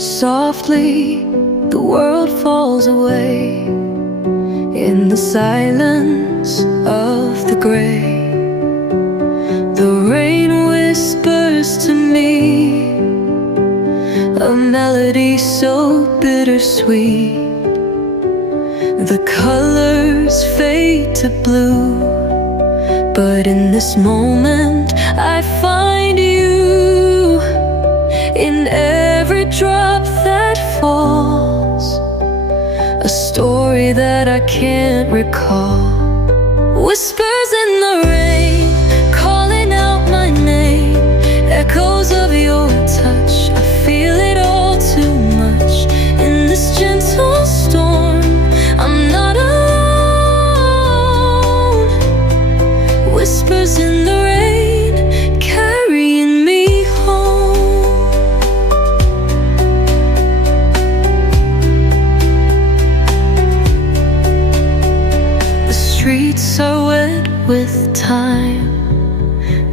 Softly, the world falls away in the silence of the gray. The rain whispers to me a melody so bittersweet. The colors fade to blue, but in this moment I find you in every drop that falls, a story that I can't recall. Whispers in the rain, calling out my name, echoes of your touch. I feel it all too much in this gentle storm. I'm not alone. Whispers in the rain, carrying me home. The streets are wet with time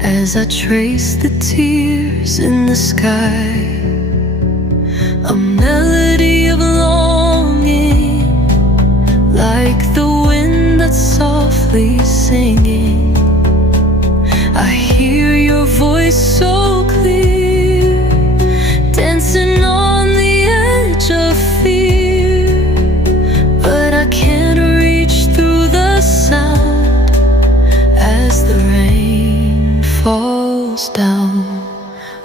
as I trace the tears in the sky. A melody of longing, like the wind that's softly singing. I hear your voice so clear, dancing on the edge of fear. But I can't reach through the sound as the rain falls down.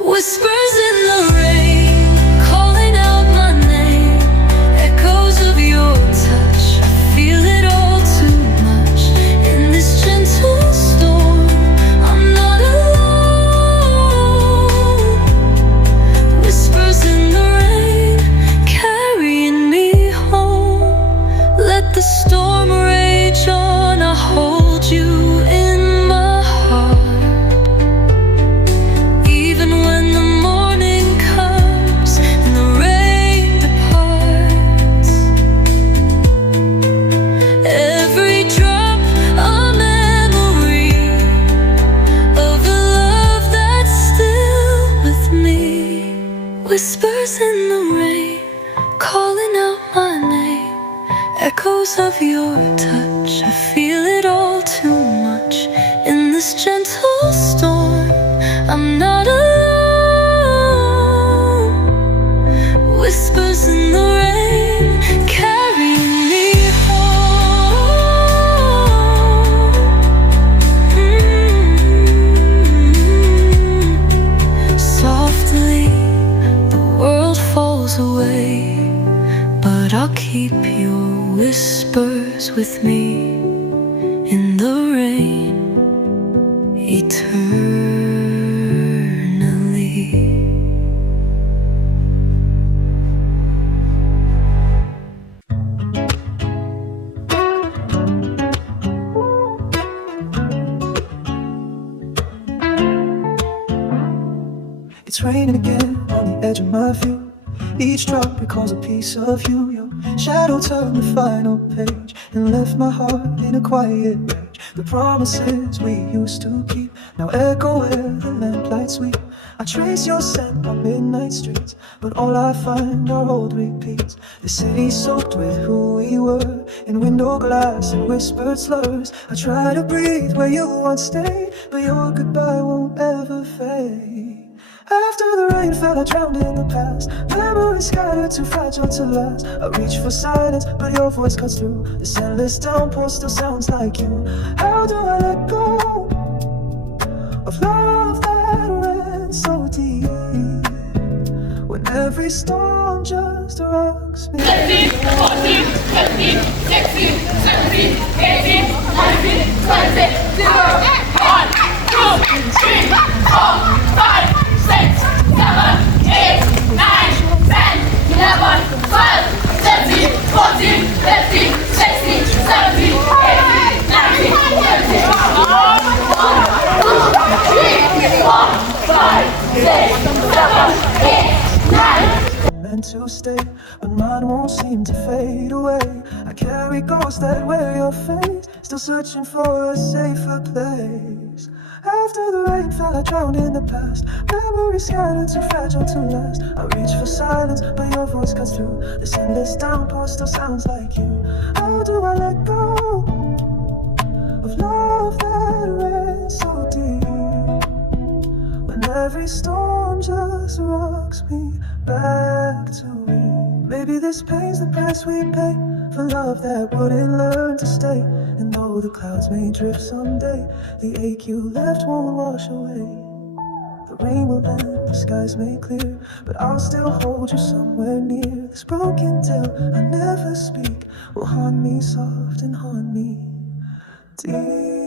Whispers in the rain, calling out my name, echoes of your touch. I feel it all too much in this gentle storm. I'm not alone. Whispers in the rain, carrying me home. Let the storm rage on, I hold you in my heart. Even when the morning comes and the rain departs, every drop a memory of a love that's still with me. Whispers in the rain, calling out my name, echoes of your touch. I feel it all too much in this gentle storm. I'm not alone. Whispers in the rain, carrying me home. Softly, the world falls away, but I'll keep your whispers with me in the rain eternally. It's raining again on the edge of my view. Each drop recalls a piece of you. Your shadow turned the final page and left my heart in a quiet rage. The promises we used to keep now echo where the lamplights sweep. I trace your scent on midnight streets, but all I find are old repeats. The city soaked with who we were, in window glass and whispered slurs. I try to breathe where you once stayed, but your goodbye won't ever fade. After the rain fell, I drowned in the past. Memories scattered, too fragile to last. I reach for silence, but your voice cuts through. This endless downpour still sounds like you. How do I let go of love that ran so deep, when every storm just rocks me? 13, 14, 15, 16, 17, 18, 19, 20, 0, 1, 2, 3, 4, 5, 6, 7, 8, 9, 10, 11, 12, 13, 14, 15, 16, 17, 18, 19, 20, 1, 2, 3, 4, 5, 6, 7, 8, 9. Meant to stay, but mine won't seem to fade away. I I carry ghosts that wear your face, still searching for a safer place. After the rain fell, I drowned in the past. Memories scattered, too fragile to last. I reach for silence, but your voice cuts through. This endless downpour still sounds like you. How do I let go of love that ran so deep, when every storm just rocks me back to you? Maybe this pain's the price we pay for love that wouldn't learn to stay. And though the clouds may drift someday, the ache you left won't wash away. The rain will end, the skies may clear, but I'll still hold you somewhere near. This broken tale I never speak will haunt me soft and haunt me deep.